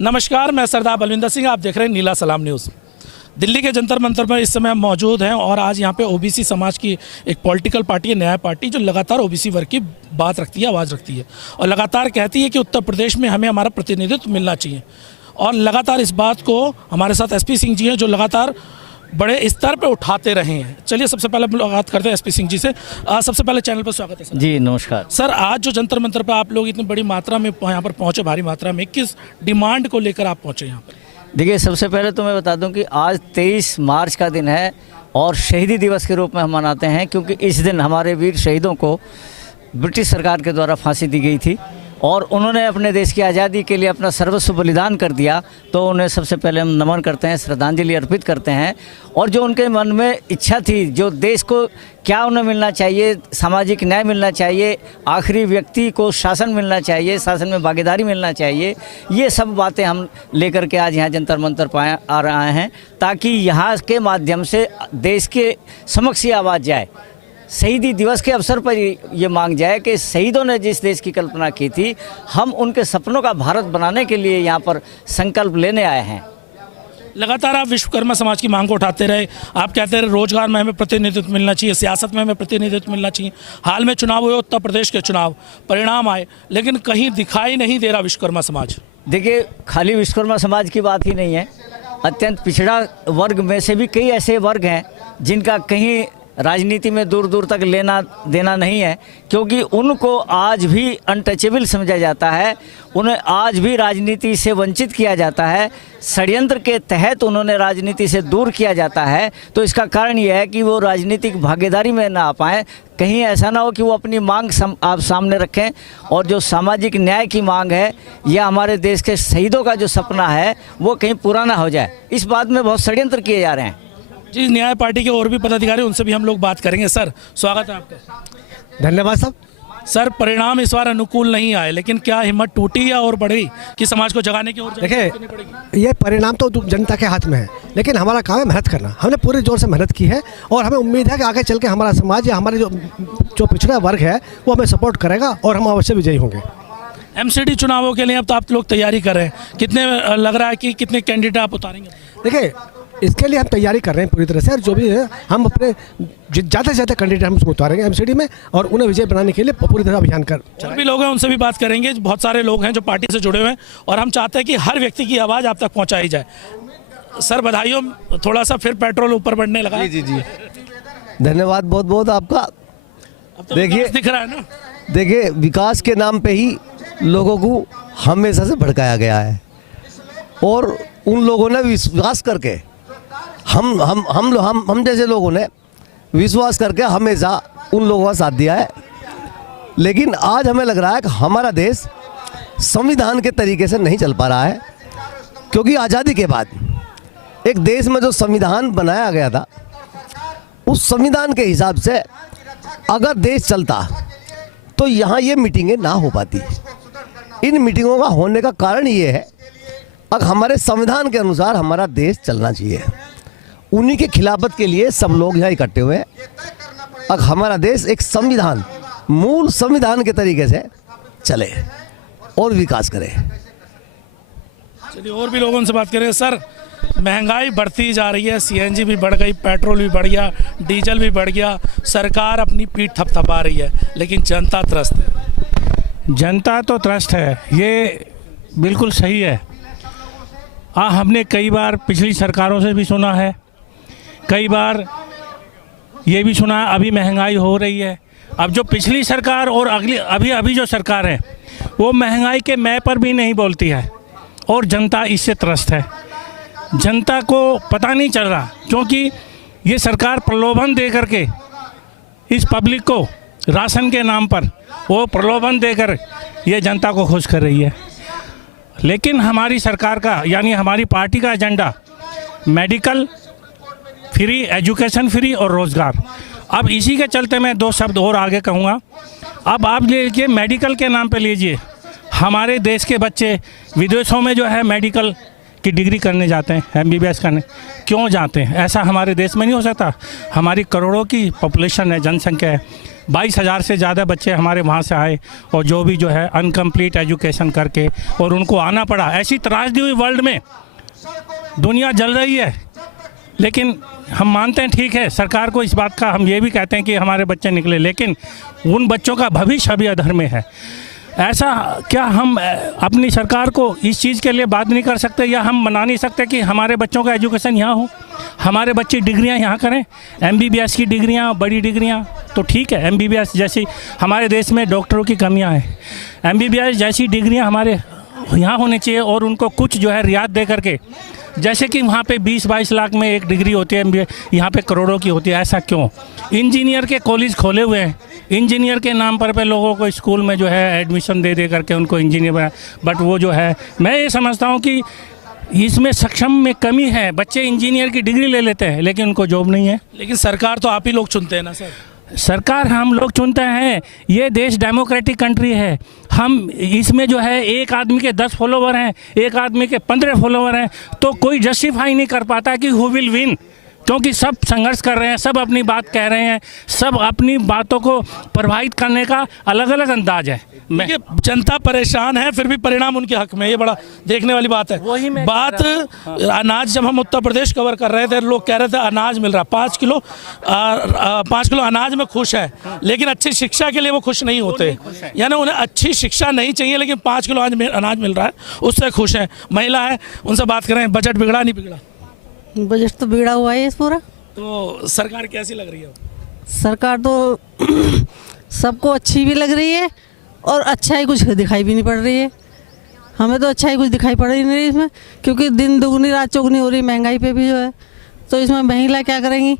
नमस्कार, मैं सरदार बलविंदर सिंह। आप देख रहे हैं नीला सलाम न्यूज़। दिल्ली के जंतर मंतर पर इस समय हम मौजूद हैं और आज यहाँ पे ओबीसी समाज की एक पॉलिटिकल पार्टी है, न्याय पार्टी, जो लगातार ओबीसी वर्ग की बात रखती है, आवाज़ रखती है और लगातार कहती है कि उत्तर प्रदेश में हमें हमारा प्रतिनिधित्व मिलना चाहिए। और लगातार इस बात को हमारे साथ एसपी सिंह जी हैं, जो लगातार बड़े स्तर पे उठाते रहे हैं। चलिए सबसे पहले मुलाकात करते हैं एसपी सिंह जी से। सबसे पहले चैनल पर स्वागत है सर। जी नमस्कार सर, आज जो जंतर मंतर पर आप लोग इतनी बड़ी मात्रा में यहाँ पर पहुँचे, भारी मात्रा में, किस डिमांड को लेकर आप पहुँचे यहाँ पर? देखिए, सबसे पहले तो मैं बता दूं कि आज 23 मार्च का दिन है और शहीदी दिवस के रूप में हम मनाते हैं, क्योंकि इस दिन हमारे वीर शहीदों को ब्रिटिश सरकार के द्वारा फांसी दी गई थी और उन्होंने अपने देश की आज़ादी के लिए अपना सर्वस्व बलिदान कर दिया। तो उन्हें सबसे पहले हम नमन करते हैं, श्रद्धांजलि अर्पित करते हैं। और जो उनके मन में इच्छा थी, जो देश को क्या उन्हें मिलना चाहिए, सामाजिक न्याय मिलना चाहिए, आखिरी व्यक्ति को शासन मिलना चाहिए, शासन में भागीदारी मिलना चाहिए, ये सब बातें हम लेकर के आज यहाँ जंतर मंतर पर आ रहे हैं, ताकि यहाँ के माध्यम से देश के समक्ष ये आवाज़ जाए। शहीदी दिवस के अवसर पर ये मांग जाए कि शहीदों ने जिस देश की कल्पना की थी, हम उनके सपनों का भारत बनाने के लिए यहाँ पर संकल्प लेने आए हैं। लगातार आप विश्वकर्मा समाज की मांग को उठाते रहे। आप कहते रहे रोजगार में हमें प्रतिनिधित्व मिलना चाहिए, सियासत में हमें प्रतिनिधित्व मिलना चाहिए। हाल में चुनाव हुए, उत्तर प्रदेश के चुनाव परिणाम आए, लेकिन कहीं दिखाई नहीं दे रहा विश्वकर्मा समाज। देखिए, खाली विश्वकर्मा समाज की बात ही नहीं है, अत्यंत पिछड़ा वर्ग में से भी कई ऐसे वर्ग हैं जिनका कहीं राजनीति में दूर दूर तक लेना देना नहीं है, क्योंकि उनको आज भी अनटचेबल समझा जाता है, उन्हें आज भी राजनीति से वंचित किया जाता है, षड्यंत्र के तहत उन्होंने राजनीति से दूर किया जाता है। तो इसका कारण यह है कि वो राजनीतिक भागीदारी में ना आ पाएँ। कहीं ऐसा ना हो कि वो अपनी मांग आप सामने रखें और जो सामाजिक न्याय की मांग है या हमारे देश के शहीदों का जो सपना है वो कहीं पूरा ना हो जाए। इस बात में बहुत षड्यंत्र किए जा रहे हैं। जी, न्याय पार्टी के और भी पदाधिकारी, उनसे भी हम लोग बात करेंगे। सर, स्वागत है आपका। धन्यवाद साहब। सर, परिणाम इस बार अनुकूल नहीं आए, लेकिन क्या हिम्मत टूटी या और बढ़ी कि समाज को जगाने की ओर देखिए, ये परिणाम तो जनता के हाथ में है, लेकिन हमारा काम है मेहनत करना। हमने पूरे जोर से मेहनत की है और हमें उम्मीद है कि आगे चल के हमारा समाज या हमारे जो पिछड़ा वर्ग है वो हमें सपोर्ट करेगा और हम अवश्य विजयी होंगे। एमसीडी चुनावों के लिए अब तो आप लोग तैयारी कर रहे हैं, कितने लग रहा है कि कितने कैंडिडेट आप उतारेंगे? देखिए, इसके लिए हम तैयारी कर रहे हैं पूरी तरह से, और जो भी है हम अपने ज़्यादा से ज़्यादा कैंडिडेट हम उसको उतारेंगे एमसीडी में और उन्हें विजय बनाने के लिए पूरी तरह अभियान कर। और भी लोग हैं, उनसे भी बात करेंगे। बहुत सारे लोग हैं जो पार्टी से जुड़े हुए हैं और हम चाहते हैं कि हर व्यक्ति की आवाज़ आप तक पहुँचाई जाए। सर, बधाइयों, थोड़ा सा फिर पेट्रोल ऊपर बढ़ने लगा। जी, धन्यवाद बहुत बहुत आपका। तो देखिए, दिख रहा है ना, देखिए, विकास के नाम पे ही लोगों को हमेशा से भड़काया गया है और उन लोगों ने विश्वास करके हम जैसे लोगों ने विश्वास करके हमेशा उन लोगों का साथ दिया है। लेकिन आज हमें लग रहा है कि हमारा देश संविधान के तरीके से नहीं चल पा रहा है, क्योंकि आज़ादी के बाद एक देश में जो संविधान बनाया गया था, उस संविधान के हिसाब से अगर देश चलता तो यहाँ ये मीटिंगें ना हो पाती। इन मीटिंगों का होने का कारण ये है, अब हमारे संविधान के अनुसार हमारा देश चलना चाहिए। उन्हीं के खिलाफत के लिए सब लोग यहाँ इकट्ठे हुए हैं। अब हमारा देश एक संविधान, मूल संविधान के तरीके से चले और विकास करे। चलिए और भी लोगों से बात करें। सर, महंगाई बढ़ती जा रही है, सीएनजी भी बढ़ गई, पेट्रोल भी बढ़ गया, डीजल भी बढ़ गया, सरकार अपनी पीठ थपथपा रही है, लेकिन जनता त्रस्त है। जनता तो त्रस्त है, ये बिल्कुल सही है। हमने कई बार पिछली सरकारों से भी सुना है, कई बार ये भी सुना है अभी महंगाई हो रही है। अब जो पिछली सरकार और अभी जो सरकार है वो महंगाई के मैं पर भी नहीं बोलती है और जनता इससे त्रस्त है। जनता को पता नहीं चल रहा, क्योंकि ये सरकार प्रलोभन दे करके इस पब्लिक को राशन के नाम पर वो प्रलोभन देकर ये जनता को खुश कर रही है। लेकिन हमारी सरकार का, यानी हमारी पार्टी का agenda medical free, education free और रोज़गार। अब इसी के चलते मैं दो शब्द और आगे कहूँगा। अब आप लीजिए, मेडिकल के नाम पे लीजिए, हमारे देश के बच्चे विदेशों में जो है मेडिकल की डिग्री करने जाते हैं, एमबीबीएस करने। क्यों जाते हैं? ऐसा हमारे देश में नहीं हो सकता। हमारी करोड़ों की पॉपुलेशन है, जनसंख्या है, 22,000 से ज़्यादा बच्चे हमारे वहाँ से आए और जो भी जो है अनकम्प्लीट एजुकेशन करके और उनको आना पड़ा। ऐसी त्रासदी हुई वर्ल्ड में, दुनिया जल रही है, लेकिन हम मानते हैं ठीक है सरकार को इस बात का, हम ये भी कहते हैं कि हमारे बच्चे निकले, लेकिन उन बच्चों का भविष्य अभी अधर में है। ऐसा क्या हम अपनी सरकार को इस चीज़ के लिए बात नहीं कर सकते या हम मना नहीं सकते कि हमारे बच्चों का एजुकेशन यहाँ हो, हमारे बच्चे डिग्रियाँ यहाँ करें, MBBS की डिग्रियाँ, बड़ी डिग्रियाँ तो ठीक है, MBBS जैसी हमारे देश में डॉक्टरों की कमियाँ हैं, MBBS जैसी डिग्रियाँ हमारे यहाँ होनी चाहिए और उनको कुछ जो है रियायत दे करके, जैसे कि वहाँ पे 20-22 लाख में एक डिग्री होती है MBA, यहाँ पे करोड़ों की होती है। ऐसा क्यों? इंजीनियर के कॉलेज खोले हुए हैं, इंजीनियर के नाम पर लोगों को स्कूल में जो है एडमिशन दे करके उनको इंजीनियर बना, बट वो जो है मैं ये समझता हूँ कि इसमें सक्षम में कमी है। बच्चे इंजीनियर की डिग्री ले लेते हैं लेकिन उनको जॉब नहीं है। लेकिन सरकार तो आप ही लोग चुनते हैं ना सर। सरकार हम लोग चुनते हैं, ये देश डेमोक्रेटिक कंट्री है। हम इसमें जो है एक आदमी के 10 फॉलोवर हैं, एक आदमी के 15 फॉलोवर हैं, तो कोई जस्टिफाई नहीं कर पाता कि हु विल विन, क्योंकि सब संघर्ष कर रहे हैं, सब अपनी बात कह रहे हैं, सब अपनी बातों को प्रभावित करने का अलग अलग अंदाज है। देखिए जनता परेशान है फिर भी परिणाम उनके हक में, ये बड़ा देखने वाली बात है। वही मैं बात अनाज, जब हम उत्तर प्रदेश कवर कर रहे थे लोग कह रहे थे अनाज मिल रहा 5 किलो अनाज में खुश है, लेकिन अच्छी शिक्षा के लिए वो खुश नहीं होते, यानी उन्हें अच्छी शिक्षा नहीं चाहिए लेकिन 5 किलो अनाज मिल रहा है उससे खुश हैं। महिला है, उनसे बात करें, बजट बिगड़ा नहीं बिगड़ा? बजट तो बिगड़ा हुआ है इस पूरा। तो सरकार कैसी लग रही है? सरकार तो सबको अच्छी भी लग रही है और अच्छाई कुछ दिखाई भी नहीं पड़ रही है। हमें तो अच्छाई कुछ दिखाई पड़ ही नहीं रही इसमें, क्योंकि दिन दुगनी रात चौगुनी हो रही, महंगाई पे भी जो है। तो इसमें महिला क्या करेंगी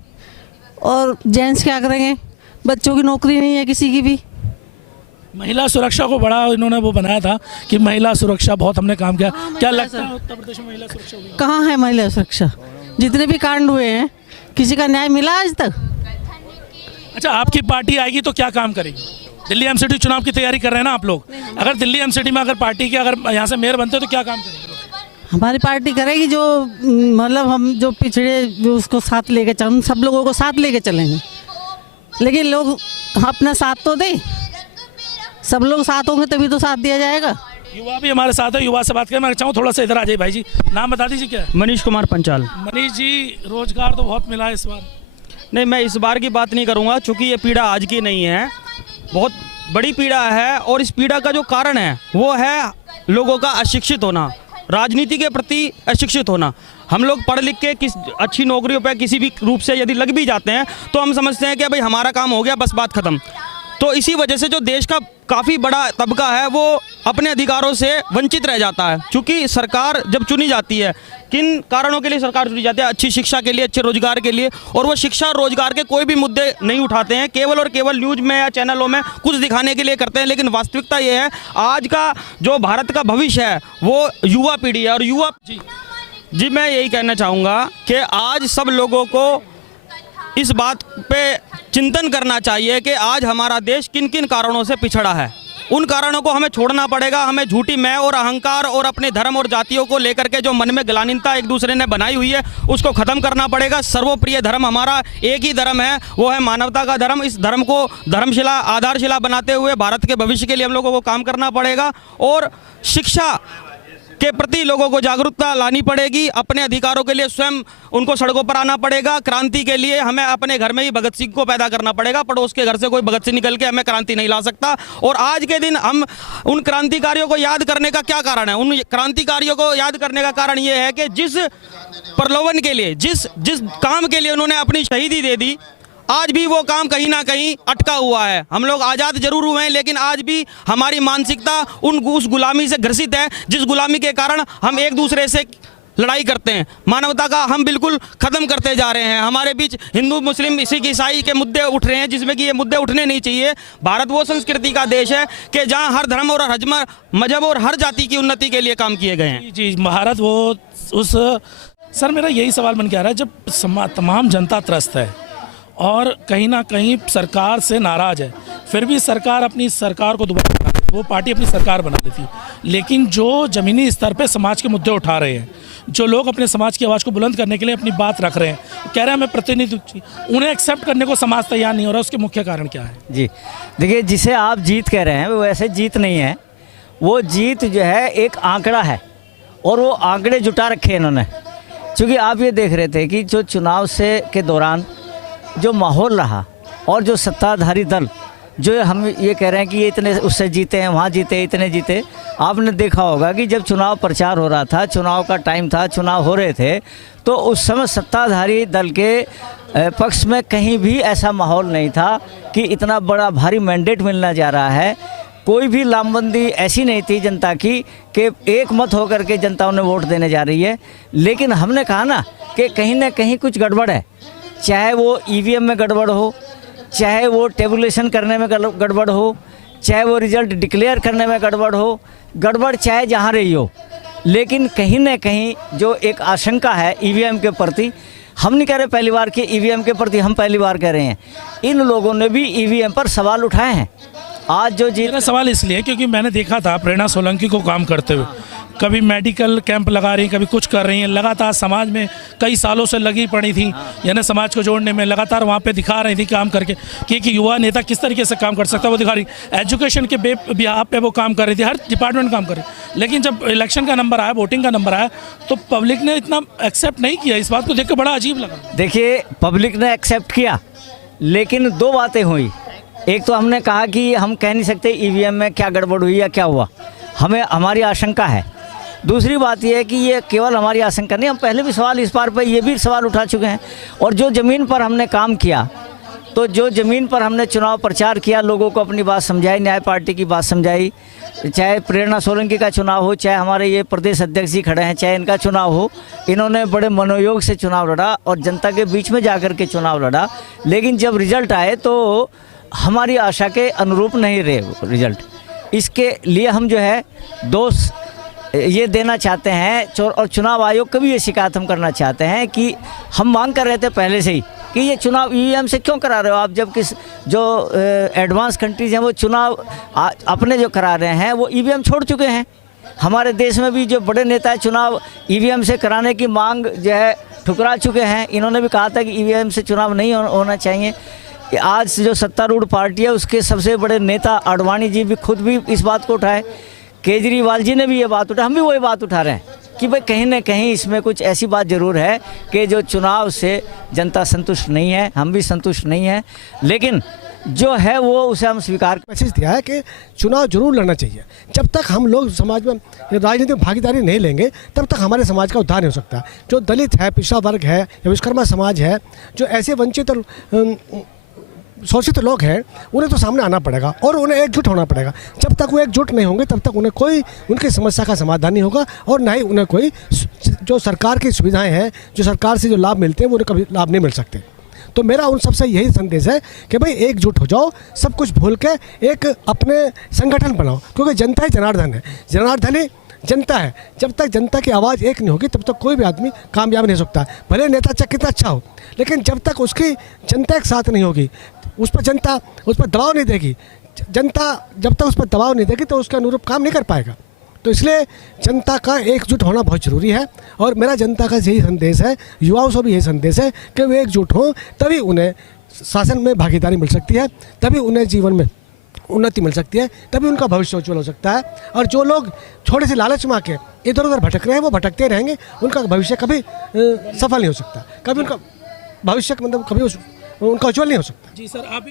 और जेंट्स क्या करेंगे? बच्चों की नौकरी नहीं है किसी की भी। महिला सुरक्षा को बड़ा इन्होंने वो बनाया था कि महिला सुरक्षा बहुत हमने काम किया। क्या लगता है सुरक्षा। उत्तर प्रदेश में महिला सुरक्षा हुई? कहाँ है महिला सुरक्षा? जितने भी कांड हुए हैं किसी का न्याय मिला आज तक? अच्छा, आपकी पार्टी आएगी तो क्या काम करेगी? दिल्ली एमसीडी चुनाव की तैयारी कर रहे हैं ना आप लोग, अगर दिल्ली एमसीडी में अगर पार्टी के अगर यहाँ से मेयर बनते तो क्या काम करेंगे? हमारी पार्टी करेगी जो मतलब हम जो पिछड़े जो उसको साथ लेके चल, हम सब लोगों को साथ लेके चलेंगे, लेकिन लोग अपना साथ तो दें। सब लोग साथ होंगे तभी तो साथ दिया जाएगा। युवा भी हमारे साथ है, युवा से बात करें। मैं चाहूँ थोड़ा सा इधर आ जाइए भाई जी, नाम बता दीजिए क्या है? मनीष कुमार पंचाल। मनीष जी, रोजगार तो बहुत मिला है इस बार। नहीं, मैं इस बार की बात नहीं करूंगा, चूंकि ये पीड़ा आज की नहीं है, बहुत बड़ी पीड़ा है। और इस पीड़ा का जो कारण है वो है लोगों का अशिक्षित होना, राजनीति के प्रति अशिक्षित होना। हम लोग पढ़ लिख के किस अच्छी नौकरियों पर किसी भी रूप से यदि लग भी जाते हैं तो हम समझते हैं कि भाई हमारा काम हो गया, बस बात खत्म। तो इसी वजह से जो देश का काफ़ी बड़ा तबका है वो अपने अधिकारों से वंचित रह जाता है। क्योंकि सरकार जब चुनी जाती है, किन कारणों के लिए सरकार चुनी जाती है? अच्छी शिक्षा के लिए, अच्छे रोजगार के लिए, और वो शिक्षा और रोजगार के कोई भी मुद्दे नहीं उठाते हैं, केवल और केवल न्यूज़ में या चैनलों में कुछ दिखाने के लिए करते हैं। लेकिन वास्तविकता ये है, आज का जो भारत का भविष्य है वो युवा पीढ़ी है। और युवा जी मैं यही कहना चाहूँगा कि आज सब लोगों को इस बात पे चिंतन करना चाहिए कि आज हमारा देश किन किन कारणों से पिछड़ा है। उन कारणों को हमें छोड़ना पड़ेगा। हमें झूठी मैं और अहंकार और अपने धर्म और जातियों को लेकर के जो मन में ग्लानिनता एक दूसरे ने बनाई हुई है उसको ख़त्म करना पड़ेगा। सर्वप्रिय धर्म हमारा एक ही धर्म है, वो है मानवता का धर्म। इस धर्म को धर्मशिला, आधारशिला बनाते हुए भारत के भविष्य के लिए हम लोगों को काम करना पड़ेगा। और शिक्षा के प्रति लोगों को जागरूकता लानी पड़ेगी। अपने अधिकारों के लिए स्वयं उनको सड़कों पर आना पड़ेगा। क्रांति के लिए हमें अपने घर में ही भगत सिंह को पैदा करना पड़ेगा। पड़ोस के घर से कोई भगत सिंह निकल के हमें क्रांति नहीं ला सकता। और आज के दिन हम उन क्रांतिकारियों को याद करने का क्या कारण है? उन क्रांतिकारियों को याद करने का कारण ये है कि जिस प्रलोभन के लिए, जिस काम के लिए उन्होंने अपनी शहीदी दे दी, आज भी वो काम कहीं ना कहीं अटका हुआ है। हम लोग आज़ाद जरूर हुए हैं लेकिन आज भी हमारी मानसिकता उस गुलामी से ग्रसित है जिस गुलामी के कारण हम एक दूसरे से लड़ाई करते हैं। मानवता का हम बिल्कुल ख़त्म करते जा रहे हैं। हमारे बीच हिंदू, मुस्लिम, सिख, ईसाई के मुद्दे उठ रहे हैं जिसमें कि ये मुद्दे उठने नहीं चाहिए। भारत वो संस्कृति का देश है कि जहाँ हर धर्म और हर मजहब और हर जाति की उन्नति के लिए काम किए गए हैं। जी, भारत वो उस सर मेरा यही सवाल मन के आ रहा है, जब तमाम जनता त्रस्त है और कहीं ना कहीं सरकार से नाराज़ है, फिर भी सरकार अपनी सरकार को दोबारा बना देती वो पार्टी अपनी सरकार बना लेती। लेकिन जो ज़मीनी स्तर पे समाज के मुद्दे उठा रहे हैं, जो लोग अपने समाज की आवाज़ को बुलंद करने के लिए अपनी बात रख रहे हैं, कह रहे हैं हमें प्रतिनिधित्व चाहिए, उन्हें एक्सेप्ट करने को समाज तैयार नहीं हो रहा। उसके मुख्य कारण क्या है? जी देखिए, जिसे आप जीत कह रहे हैं वो वैसे जीत नहीं है। वो जीत जो है एक आंकड़ा है, और वो आंकड़े जुटा रखे इन्होंने। क्योंकि आप ये देख रहे थे कि जो चुनाव से के दौरान जो माहौल रहा, और जो सत्ताधारी दल जो हम ये कह रहे हैं कि ये इतने उससे जीते हैं, वहाँ जीते, इतने जीते। आपने देखा होगा कि जब चुनाव प्रचार हो रहा था, चुनाव का टाइम था, चुनाव हो रहे थे, तो उस समय सत्ताधारी दल के पक्ष में कहीं भी ऐसा माहौल नहीं था कि इतना बड़ा भारी मैंडेट मिलना जा रहा है। कोई भी लामबंदी ऐसी नहीं थी जनता की कि एक मत होकर के जनता उन्हें वोट देने जा रही है। लेकिन हमने कहा ना कि कहीं ना कहीं कुछ गड़बड़ है, चाहे वो ईवीएम में गड़बड़ हो, चाहे वो टेबुलेशन करने में गड़बड़ हो, चाहे वो रिजल्ट डिक्लेयर करने में गड़बड़ हो, गड़बड़ चाहे जहाँ रही हो। लेकिन कहीं ना कहीं जो एक आशंका है ईवीएम के प्रति, हम नहीं कह रहे पहली बार कि ईवीएम के प्रति हम पहली बार कह रहे हैं, इन लोगों ने भी ईवीएम पर सवाल उठाए हैं। आज जो जीत मेरा सवाल इसलिए क्योंकि मैंने देखा था प्रेरणा सोलंकी को काम करते हुए, कभी मेडिकल कैंप लगा रही हैं, कभी कुछ कर रही हैं, लगातार समाज में कई सालों से लगी पड़ी थी, यानी समाज को जोड़ने में लगातार वहाँ पे दिखा रही थी काम करके कि एक युवा नेता किस तरीके से काम कर सकता है, वो दिखा रही। एजुकेशन के बिहाफ पे वो काम कर रही थी, हर डिपार्टमेंट काम कर रही। लेकिन जब इलेक्शन का नंबर आया, वोटिंग का नंबर आया, तो पब्लिक ने इतना एक्सेप्ट नहीं किया। इस बात को देख कर बड़ा अजीब लगा। देखिए, पब्लिक ने एक्सेप्ट किया, लेकिन दो बातें हुई। एक तो हमने कहा कि हम कह नहीं सकते ईवीएम में क्या गड़बड़ हुई या क्या हुआ, हमें हमारी आशंका है। दूसरी बात यह है कि ये केवल हमारी आशंका नहीं, हम पहले भी सवाल इस बार पर ये भी सवाल उठा चुके हैं। और जो ज़मीन पर हमने काम किया, तो जो ज़मीन पर हमने चुनाव प्रचार किया, लोगों को अपनी बात समझाई, न्याय पार्टी की बात समझाई, चाहे प्रेरणा सोलंकी का चुनाव हो, चाहे हमारे ये प्रदेश अध्यक्ष जी खड़े हैं, चाहे इनका चुनाव हो, इन्होंने बड़े मनोयोग से चुनाव लड़ा और जनता के बीच में जाकर के चुनाव लड़ा। लेकिन जब रिजल्ट आए तो हमारी आशा के अनुरूप नहीं रहे रिजल्ट। इसके लिए हम जो है दोष ये देना चाहते हैं, और चुनाव आयोग को भी ये शिकायत हम करना चाहते हैं कि हम मांग कर रहे थे पहले से ही कि ये चुनाव ईवीएम से क्यों करा रहे हो आप, जबकि जो एडवांस कंट्रीज़ हैं वो चुनाव अपने जो करा रहे हैं वो ईवीएम छोड़ चुके हैं। हमारे देश में भी जो बड़े नेता चुनाव ईवीएम से कराने की मांग जो है ठुकरा चुके हैं। इन्होंने भी कहा था कि ईवीएम से चुनाव नहीं होना चाहिए। आज जो सत्तारूढ़ पार्टी है उसके सबसे बड़े नेता आडवाणी जी भी खुद भी इस बात को उठाए, केजरीवाल जी ने भी ये बात उठाई, हम भी वही बात उठा रहे हैं कि भाई कहीं ना कहीं इसमें कुछ ऐसी बात ज़रूर है कि जो चुनाव से जनता संतुष्ट नहीं है, हम भी संतुष्ट नहीं हैं। लेकिन जो है वो उसे हम स्वीकार मैसेज दिया है कि चुनाव जरूर लड़ना चाहिए। जब तक हम लोग समाज में राजनीतिक भागीदारी नहीं लेंगे तब तक हमारे समाज का उद्धार नहीं हो सकता। जो दलित है, पिछड़ा वर्ग है, या विश्वकर्मा समाज है, जो ऐसे वंचित और शोषित लोग हैं, उन्हें तो सामने आना पड़ेगा और उन्हें एकजुट होना पड़ेगा। जब तक वो एकजुट नहीं होंगे तब तक उन्हें कोई उनकी समस्या का समाधान नहीं होगा, और ना ही उन्हें कोई जो सरकार की सुविधाएं हैं, जो सरकार से जो लाभ मिलते हैं, वो उन्हें कभी लाभ नहीं मिल सकते। तो मेरा उन सबसे यही संदेश है कि भाई एकजुट हो जाओ, सब कुछ भूल के एक अपने संगठन बनाओ, क्योंकि जनता ही जनार्दन है, जनार्दन ही जनता है। जब तक जनता की आवाज़ एक नहीं होगी तब तक कोई भी आदमी कामयाब नहीं हो सकता। भले नेता चाहे कितना अच्छा हो, लेकिन जब तक उसकी जनता एक साथ नहीं होगी, उस पर जनता उस पर दबाव नहीं देगी, जनता जब तक उस पर दबाव नहीं देगी तो उसके अनुरूप काम नहीं कर पाएगा। तो इसलिए जनता का एकजुट होना बहुत ज़रूरी है। और मेरा जनता का यही संदेश है, युवाओं से भी यही संदेश है कि वे एकजुट हों, तभी उन्हें शासन में भागीदारी मिल सकती है, तभी उन्हें जीवन में उन्नति मिल सकती है, तभी उनका भविष्य उज्ज्वल हो सकता है। और जो लोग थोड़े से लालच में आके इधर उधर भटक रहे हैं, वो भटकते रहेंगे, उनका भविष्य कभी सफल नहीं हो सकता, कभी उनका भविष्य मतलब कभी उनका उज्ज्वल नहीं हो सकता। जी सर, आप